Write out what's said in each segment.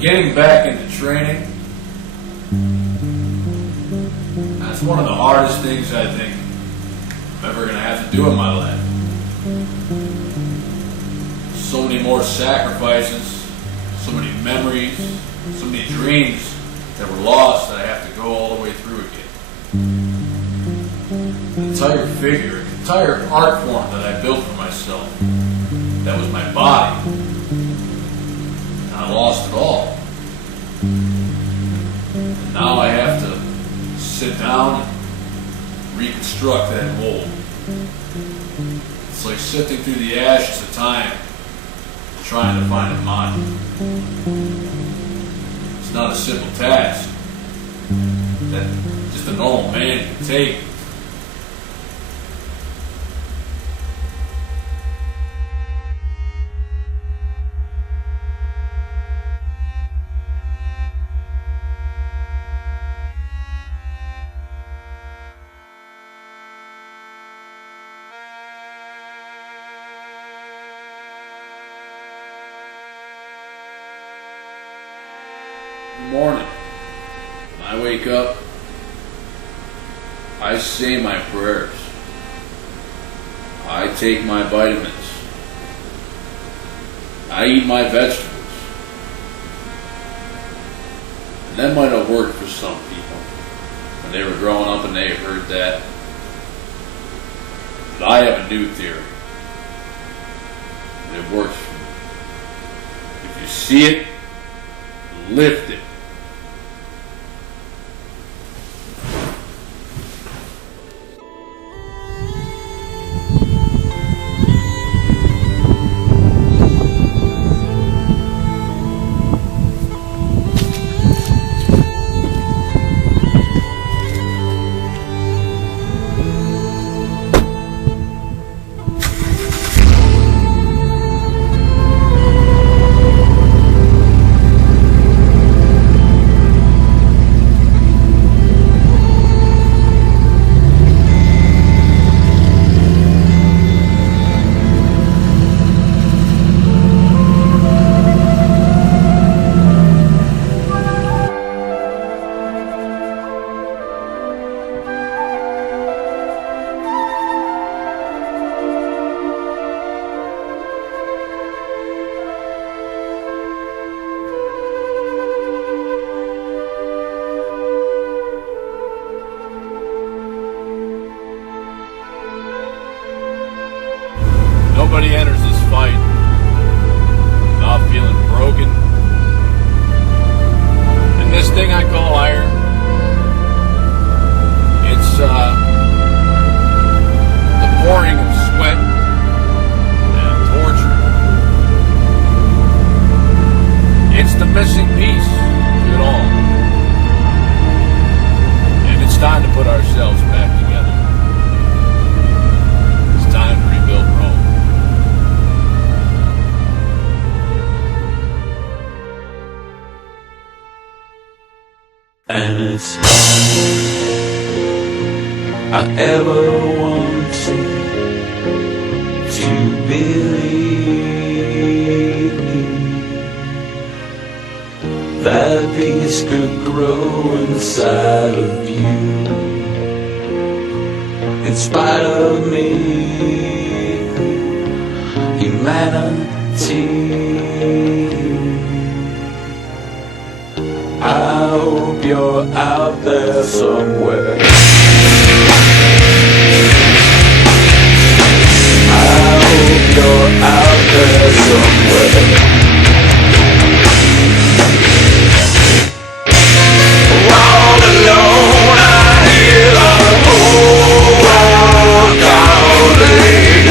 Getting back into training, that's one of the hardest things I think I'm ever going to have to do in my life. So many more sacrifices, so many memories, so many dreams that were lost that I have to go all the way through again. The entire figure, the entire art form that I built for myself, that was my body, I lost it all. And now I have to sit down and reconstruct that mold. It's like sifting through the ashes of time, trying to find a mind. It's not a simple task that just a normal man can take. In the morning, when I wake up, I say my prayers. I take my vitamins. I eat my vegetables. And that might have worked for some people when they were growing up and they heard that. But I have a new theory. And it works for me. If you see it, lift it. Nobody enters this fight without feeling broken. And this thing I call iron, it's the pouring of sweat and torture. It's the missing piece to it all. And it's time to put ourselves back together. It's time to rebuild Rome. And it's all I ever wanted to believe, that peace could grow inside of you, in spite of me, humanity. I hope you're out there somewhere. I hope you're out there somewhere. All alone, I hear the whole world calling.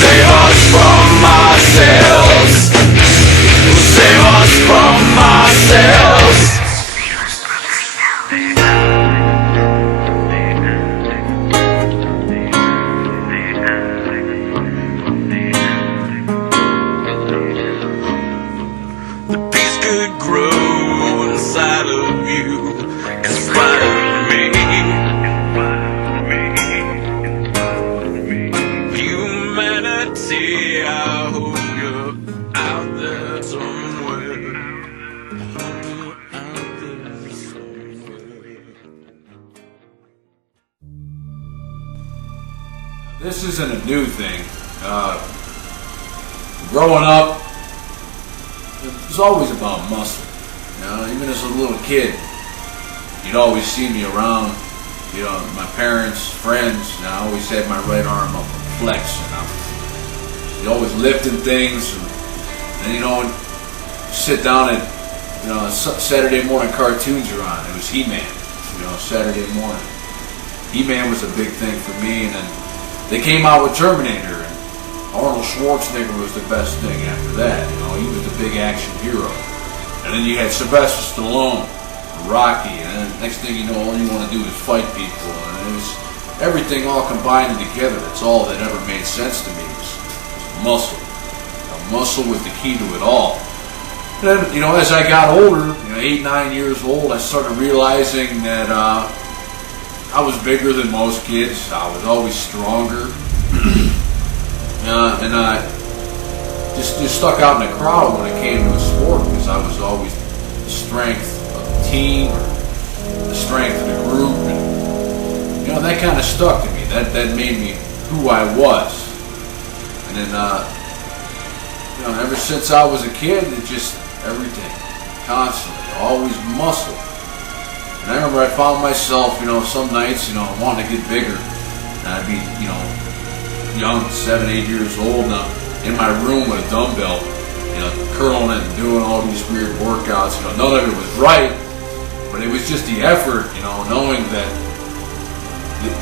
Save us from ourselves. Save us from ourselves. This isn't a new thing. Growing up, it was always about muscle. You know, even as a little kid, you'd always see me around. You know, my parents, friends. And I always had my right arm up flex, and I was always lifting things. And you know, sit down at Saturday morning cartoons are on. It was He-Man. You know, Saturday morning. He-Man was a big thing for me, and then they came out with Terminator, and Arnold Schwarzenegger was the best thing after that. You know, he was the big action hero. And then you had Sylvester Stallone, Rocky, and then next thing you know, all you want to do is fight people. And it was everything all combined together. That's all that ever made sense to me was muscle. Muscle was the key to it all. And then, you know, as I got older, 8, 9 years old, I started realizing that I was bigger than most kids. I was always stronger. And I just stuck out in the crowd when it came to a sport because I was always the strength of the team or the strength of the group. And, you know, that kind of stuck to me. That made me who I was. And then, ever since I was a kid, it just everything, constantly, always muscle. And I remember I found myself, some nights, wanting to get bigger. And I'd be, young, 7, 8 years old, and I'm in my room with a dumbbell, curling it and doing all these weird workouts. None of it was right, but it was just the effort, knowing that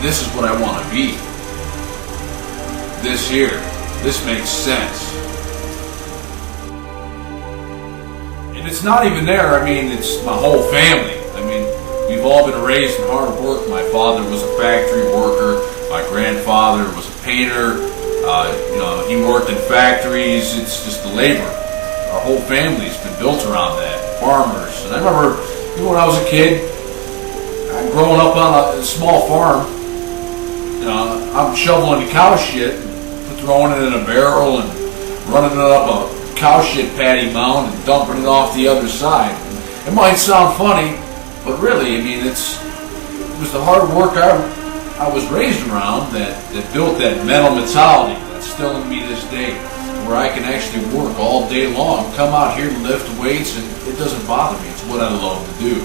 this is what I want to be. This makes sense. And it's not even there. I mean, it's my whole family. I mean, we've all been raised in hard work. My father was a factory worker. My grandfather was a painter. He worked in factories. It's just the labor. Our whole family's been built around that. Farmers. And I remember, when I was a kid, growing up on a small farm, I'm shoveling cow shit, throwing it in a barrel and running it up a cow shit patty mound and dumping it off the other side. It might sound funny, but really, I mean, it was the hard work I was raised around that built that mental mentality that's still in me this day, where I can actually work all day long, come out here and lift weights, and it doesn't bother me. It's what I love to do.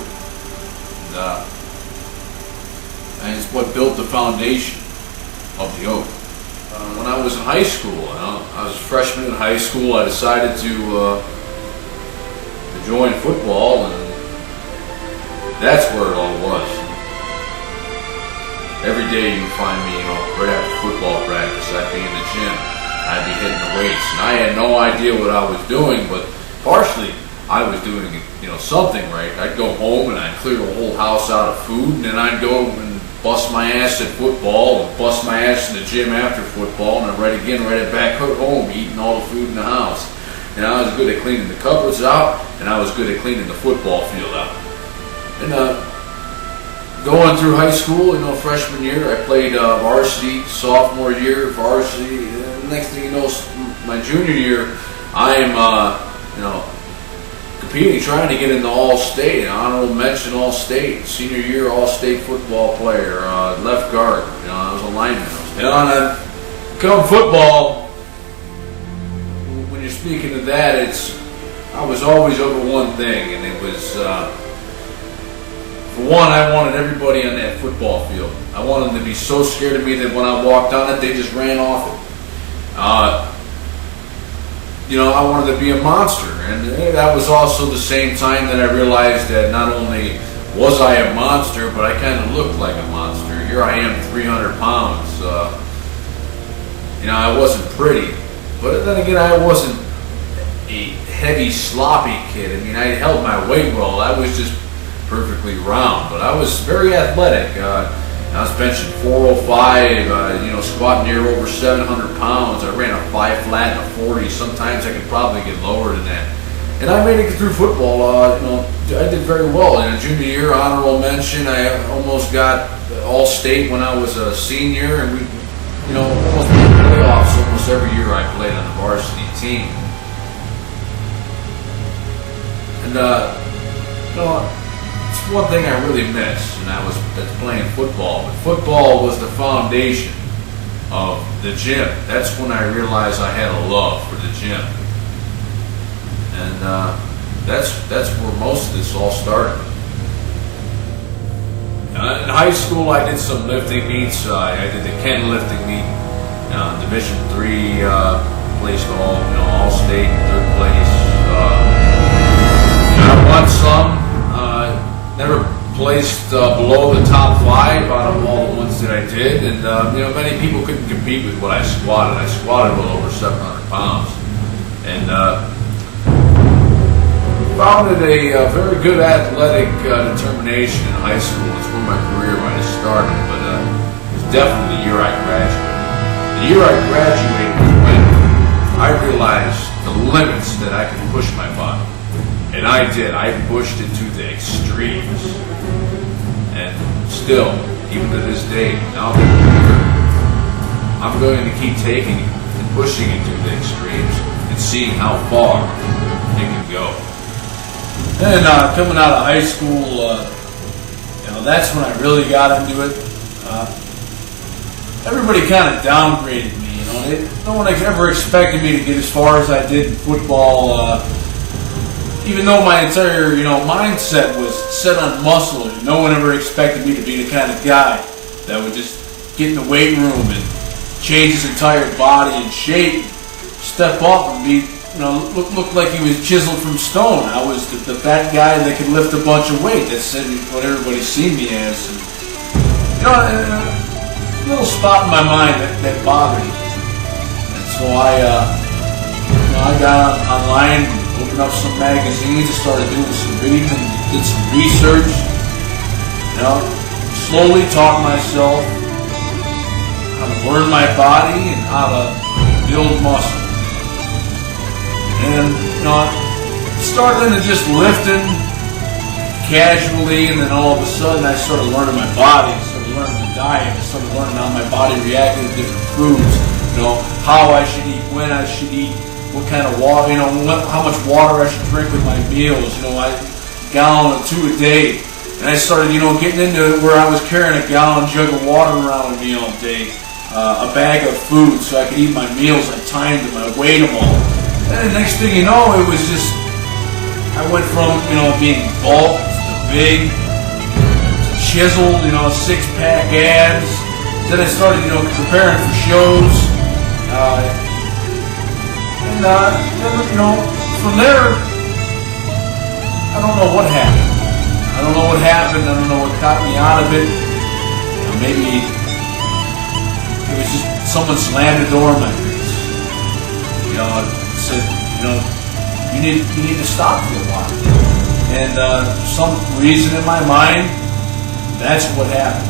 And it's what built the foundation of the Oak. When I was in high school, I was a freshman in high school, I decided to join football, and that's where it all was. Every day you find me, right after football practice, I'd be in the gym, I'd be hitting the weights, and I had no idea what I was doing, but partially I was doing, something right. I'd go home and I'd clear the whole house out of food, and then I'd go and bust my ass at football, and bust my ass in the gym after football, and I'd right it back home, eating all the food in the house. And I was good at cleaning the cupboards out, and I was good at cleaning the football field out. And going through high school, freshman year, I played varsity. Sophomore year, varsity. Next thing you know, my junior year, I am, competing, trying to get into All-State, honorable mention All-State. Senior year, All-State football player, left guard. I was a lineman. And come football, when you're speaking to that, I was always over one thing, and it was, for one, I wanted everybody on that football field. I wanted them to be so scared of me that when I walked on it, they just ran off it. I wanted to be a monster, and that was also the same time that I realized that not only was I a monster, but I kind of looked like a monster. Here I am, 300 pounds. I wasn't pretty, but then again, I wasn't a heavy, sloppy kid. I mean, I held my weight well. I was just perfectly round, but I was very athletic. I was benching 405, squatting near over 700 pounds. I ran a 5 flat and a 40. Sometimes I could probably get lower than that. And I made it through football. I did very well. In a junior year, honorable mention. I almost got All-State when I was a senior, and we, almost made the playoffs almost every year I played on the varsity team. And it's one thing I really miss, and that's playing football. But football was the foundation of the gym. That's when I realized I had a love for the gym. And that's where most of this all started. In high school, I did some lifting meets. I did the Ken lifting meet, Division III, placed all state, third place. I won some. Never placed below the top 5 out of all the ones that I did, and many people couldn't compete with what I squatted. I squatted well over 700 pounds, and found it a very good athletic determination in high school. It's where my career might have started, but it was definitely the year I graduated. The year I graduated was when I realized the limits that I could push my body. And I did. I pushed it to the extremes. And still, even to this day, now that I'm here, I'm going to keep taking it and pushing it to the extremes and seeing how far it can go. And coming out of high school, that's when I really got into it. Everybody kind of downgraded me. No one ever expected me to get as far as I did in football. Even though my entire, mindset was set on muscle, no one ever expected me to be the kind of guy that would just get in the weight room and change his entire body and shape, step up and be, look like he was chiseled from stone. I was the fat guy that could lift a bunch of weight. That's what everybody seen me as. And, a little spot in my mind that bothered me. And so I got online, opened up some magazines, started doing some reading and did some research. Slowly taught myself how to learn my body and how to build muscle. And started into just lifting casually, and then all of a sudden I started learning my body, I started learning the diet, I started learning how my body reacted to different foods, how I should eat, when I should eat, what kind of water, how much water I should drink with my meals, a gallon or 2 a day. And I started, getting into it where I was carrying a gallon jug of water around with me all day, a bag of food so I could eat my meals, I timed them, I weighed them all. And the next thing you know, it was just, I went from, being bulked to big, to chiseled, 6-pack abs. Then I started, preparing for shows. From there, I don't know what happened. I don't know what got me out of it. Maybe it was just someone slammed the door in my face. Said, you need to stop for a while. And for some reason in my mind, that's what happened.